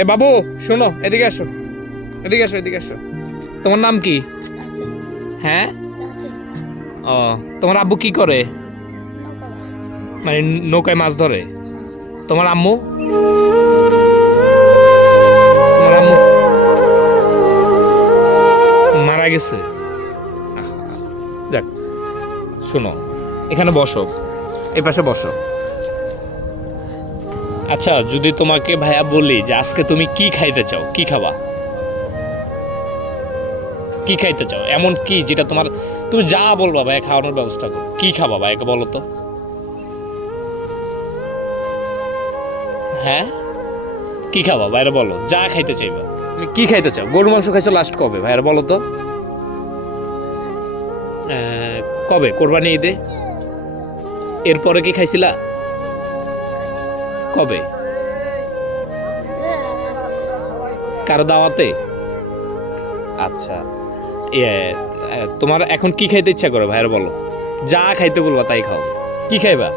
এ বাবু, শোনো, এদিকে আসো। এদিকে আসো এদিকে আসো। তোমার নাম কি? হ্যাঁ? ও, তোমার আব্বু কি করে? মানে নৌকায় মাছ ধরে। তোমার আম্মু? তোমার আম্মু মারা গেছে। যাক, শোনো, এখানে বসো এই পাশে বসো। আচ্ছা যদি তোমাকে ভাইয়া বলি যে আজকে তুমি কি খাইতে চাও, কি খাবা? কি খাইতে চাও? এমন কি যেটা তোমার, তুমি যা বলবা ভাইয়া খাওয়ানোর ব্যবস্থা করো। কি খাবা ভাইয়াকে বলো তো? হ্যাঁ? কি খাবা ভাইরা বলো, যা খাইতে চাইবা। তুমি কি খাইতে চাও? গরু মাংস খাইছো লাস্ট কবে ভাইরা বলো তো? কবে? কোরবানি ঈদে? এরপরে কি খাইছিলা? কবে? কারও দাওয়াতে? আচ্ছা। তোমার এখন কি খাইতে ইচ্ছা করে ভাইয়ের বলো? যা খাইতে বলবা তাই খাও। কি খাইবা?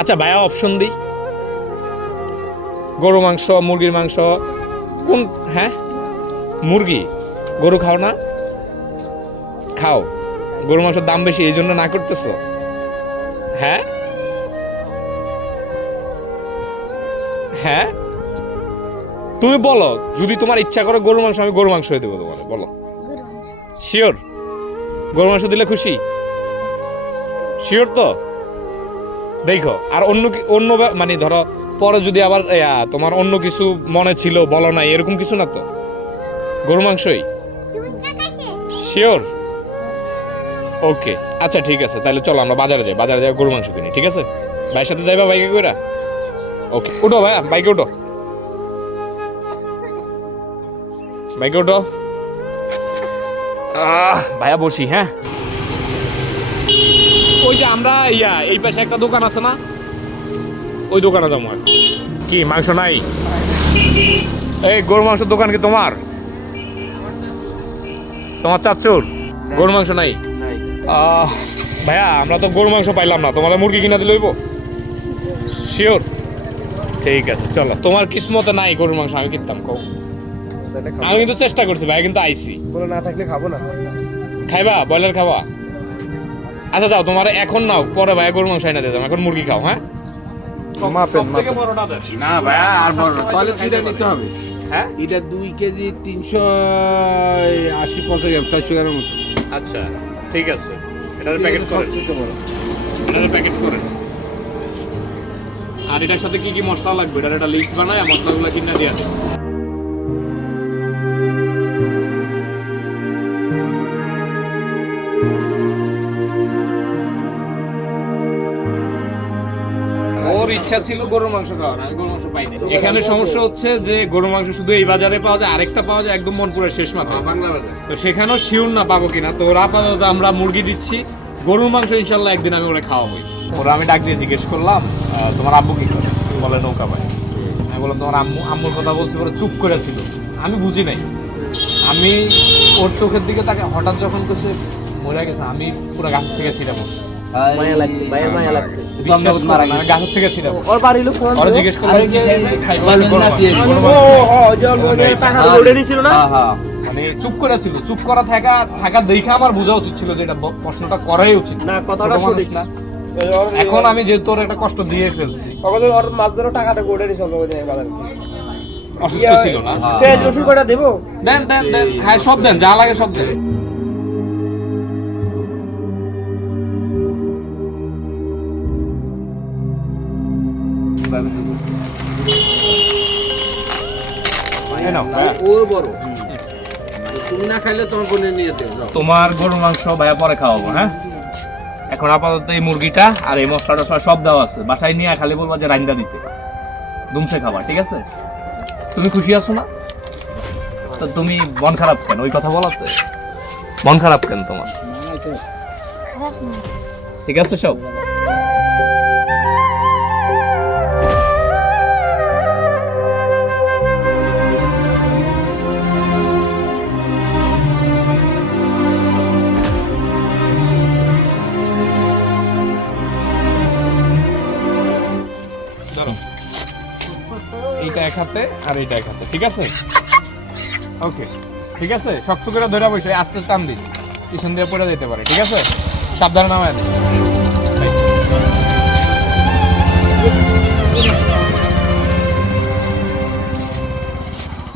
আচ্ছা ভাইয়া অপশন দিই। গরু মাংস, মুরগির মাংস। কোন হ্যাঁ? মুরগি। গরু খাও না? খাও। গরু মাংসের দাম বেশি, এই জন্য না করতেছো। হ্যাঁ? হ্যাঁ? তুমি বলো যদি তোমার ইচ্ছা করে গরু মাংস আমি গরু মাংস হয়ে দেবো তোমার বলো। শিওর গরু মাংস দিলে খুশি? শিওর তো? দেখো আর অন্য অন্য মানে ধরো পরে যদি আবার তোমার অন্য কিছু মনে ছিল বলো না এরকম কিছু না তো? গরু মাংসই? শিওর ওকে আচ্ছা ঠিক আছে তাহলে চলো আমরা বাজারে যাই বাজারে যাই গরু মাংস কিনি ঠিক আছে? ভাইয়ের সাথে যাইবা বাইকে কইরা? ওকে উঠো ভাইয়া বাইকে উঠো। বাইকে উঠো। আহ ভাইয়া বসি হ্যাঁ? ওই যে আমরা ইয়া এই পাশে একটা দোকান আছে না? ওই দোকানে যাব আর। কি মাংস নাই? এই গরু মাংসের দোকান কি তোমার? তোমার চাচ্চুর গরু মাংস নাই? আহ, ভাইয়া আমরা তো গরু মাংস পাইলাম না। তোমাদের মুরগি কিনা দিলে হইব? শিওর ঠিক আছে চলো। তোমার কিসমতে নাই গরুর মাংস আমি কিনতাম কও। আমি কিন্তু চেষ্টা করছি ভাই কিন্তু আইছি। বলে না থাকলে খাব না। খাইবা? ব্রয়লার খাবা? আচ্ছা যাও তোমার এখন নাও পরে ভাই গরুর মাংস এনে দিয়ে যাব এখন মুরগি খাও হ্যাঁ? মাপেন, বড়টা না ভাইয়া আর বড় তাহলে দুইটা নিতে হবে। হ্যাঁ? এটা দুই কেজি তিনশো আশি পঞ্চাশ গ্রাম চারশো গ্রামের মতো। আচ্ছা ঠিক আছে। এটার প্যাকেট বড়। এটার প্যাকেট করেন। আর এটার সাথে কি কি মশলা লাগবে? এটার একটা লিস্ট বানায় মশলাগুলো কিনে দিয়ে ওর ইচ্ছা ছিল গরুর মাংস খাওয়ার আমি গরুর মাংস পাইনি। এখানে সমস্যা হচ্ছে যে গরুর মাংস শুধু এই বাজারে পাওয়া যায় আরেকটা পাওয়া যায় একদম মনপুরের শেষ হ্যাঁ, বাংলা বাজার। তো সেখানেও শিওর না পাবো কিনা। তো ওরা আপাতত আমরা মুরগি দিচ্ছি। গরুর মাংস ইনশাল্লাহ একদিন আমি ওরা খাওয়াবোই। ওরা আমি ডাক দিয়ে জিজ্ঞেস করলাম তোমার আব্বু কি করে? বলে নৌকা পায়। আমি বললাম তোমার আম্মু আম্মুর কথা বলছি ওরা চুপ করে ছিল। আমি বুঝি নাই। আমি ওর চোখের দিকে তাকে হঠাৎ যখন কিছু মরে গেছে আমি পুরো গাছ থেকে ছিঁড়ে পড়ছি মায়া লাগছে ভাইয়ের মায়া লাগছে। বিশ্বাস করো না, আমি গাছ। থেকে ছিঁড়ে পড়ছি ওর বাড়ি লোক ফোন ওরা জিজ্ঞেস করলাম কি খাইবো? আমি গরু মাংস। গরু ও মাংস। ও যে ওর টাকা উড়ে দিছিল না? মানে চুপ করে ছিল চুপ করা থাকা থাকা দেখে আমার বোঝা উচিত ছিল যে এটা প্রশ্নটা করাই উচিত। না, কথাটা সঠিক। না। এখন আমি যেহেতু তোর একটা কষ্ট দিয়ে ফেলছি। কখন ওর মাছ ধরে টাকাটা উড়ে দিছিল ওই বাজার। অসুস্থ ছিল না? পেঁয়াজ রসুন কয়টা দেবো? দেন দেন দেন। হ্যাঁ সব দেন যা লাগে সব দেন। হ্যাঁ। ও বড়। তুমি না খাইলে তোমার বোনে নিয়ে দেও তোমার গরুর মাংস ভাইয়া পরে খাওয়াবো হ্যাঁ? এখন আপাতত এই মুরগিটা আর এই মশলা টসলা সব দেওয়া আছে। বাসায় নিয়ে খালি বলব যে রাইন্দা দিতে। দুমসে খাবার ঠিক আছে? তুমি খুশি আছো না? তো তুমি মন খারাপ কেন? ওই কথা বলাতে মন খারাপ কেন তোমার? ঠিক আছে সব? ধরো এইটা এক হাতে আর এইটা এক হাতে, ঠিক আছে? ওকে ঠিক আছে? শক্ত করে ধরে বসে আস্তে টান দিস পিছন দিয়ে পড়ে যেতে পারে, ঠিক আছে? সাবধানে নামায় দিস।